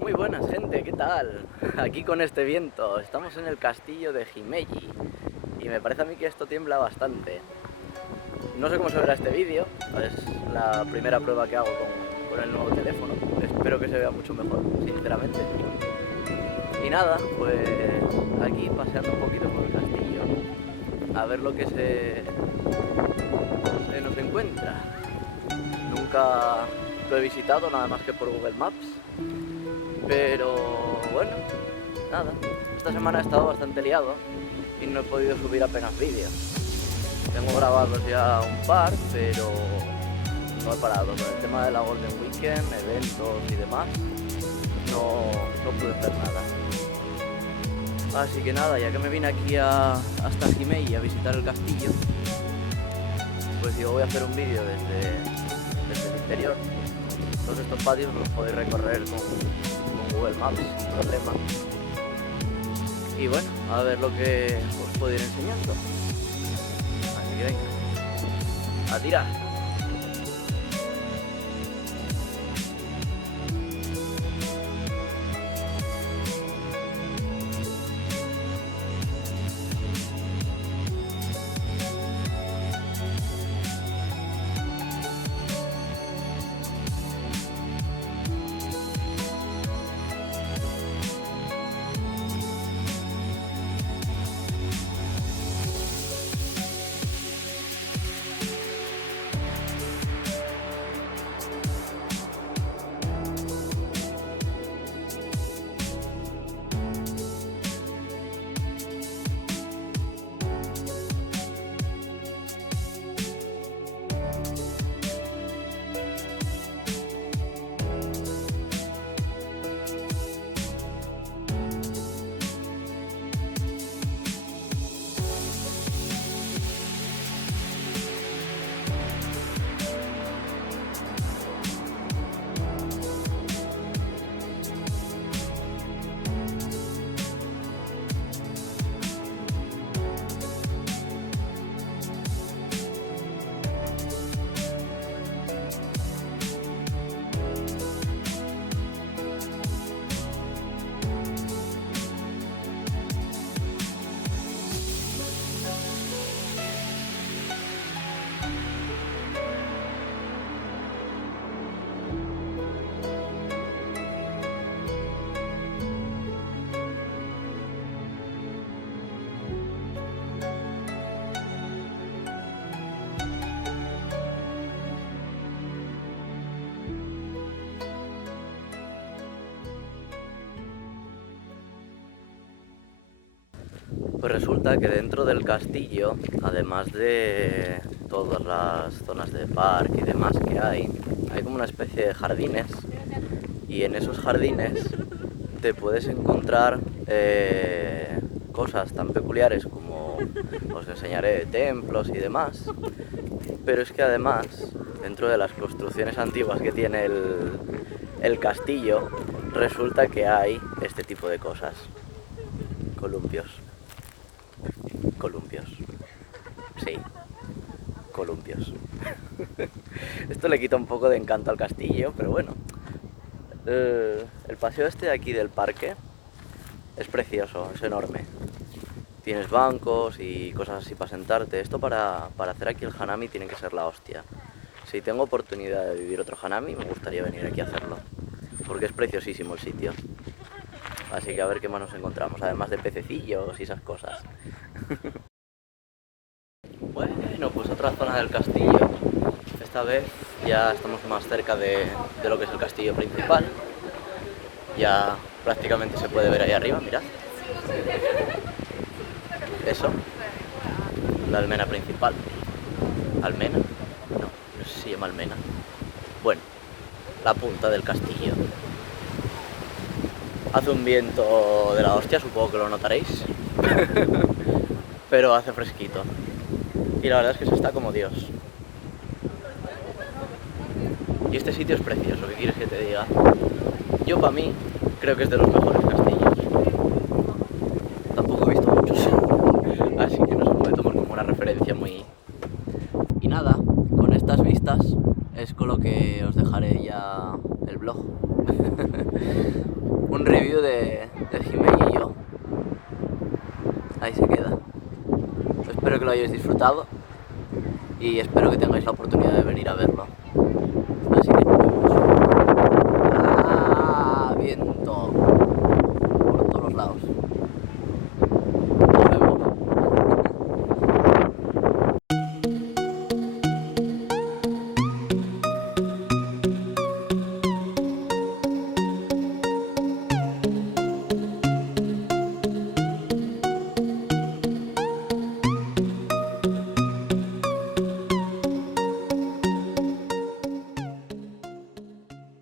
Muy buenas, gente, ¿qué tal? Aquí con este viento, estamos en el castillo de Himeji y me parece a mí que esto tiembla bastante. No sé cómo se verá este vídeo, es la primera prueba que hago con el nuevo teléfono, espero que se vea mucho mejor, sinceramente. Y nada, pues aquí paseando un poquito por el castillo, a ver lo que se nos encuentra. Nunca lo he visitado, nada más que por Google Maps. Pero bueno, nada, esta semana he estado bastante liado y no he podido subir apenas vídeos. Tengo grabados ya un par, pero no he parado. Con el tema de la Golden Weekend, eventos y demás, no pude hacer nada. Así que nada, ya que me vine aquí hasta Himeji a visitar el castillo, pues digo, voy a hacer un vídeo desde el interior. Todos estos patios los podéis recorrer con Google Maps sin problema. Y bueno, a ver lo que os puedo ir enseñando. Así que venga, a tirar. Pues resulta que dentro del castillo, además de todas las zonas de parque y demás que hay como una especie de jardines, y en esos jardines te puedes encontrar cosas tan peculiares como os enseñaré, templos y demás, pero es que además, dentro de las construcciones antiguas que tiene el castillo, resulta que hay este tipo de cosas. Columpios. Columpios. Sí, columpios. Esto le quita un poco de encanto al castillo, pero bueno. El paseo este de aquí del parque es precioso, es enorme. Tienes bancos y cosas así para sentarte. Esto para hacer aquí el hanami tiene que ser la hostia. Si tengo oportunidad de vivir otro hanami, me gustaría venir aquí a hacerlo, porque es preciosísimo el sitio. Así que a ver qué más nos encontramos, además de pececillos y esas cosas. Bueno, pues otra zona del castillo. Esta vez ya estamos más cerca de lo que es el castillo principal. Ya prácticamente se puede ver ahí arriba, mirad. Eso, la almena principal. ¿Almena? No sé si se llama almena. Bueno, la punta del castillo. Hace un viento de la hostia, supongo que lo notaréis. Pero hace fresquito. Y la verdad es que se está como Dios. Y este sitio es precioso, ¿qué quieres que te diga? Yo, para mí, creo que es de los mejores castillos. Tampoco he visto muchos, así que no se puede tomar como una referencia muy... Y nada, con estas vistas es con lo que os dejaré ya el vlog. Un review de Jimei y yo. Ahí se queda. Espero que lo hayáis disfrutado y espero que tengáis la oportunidad de venir a verlo.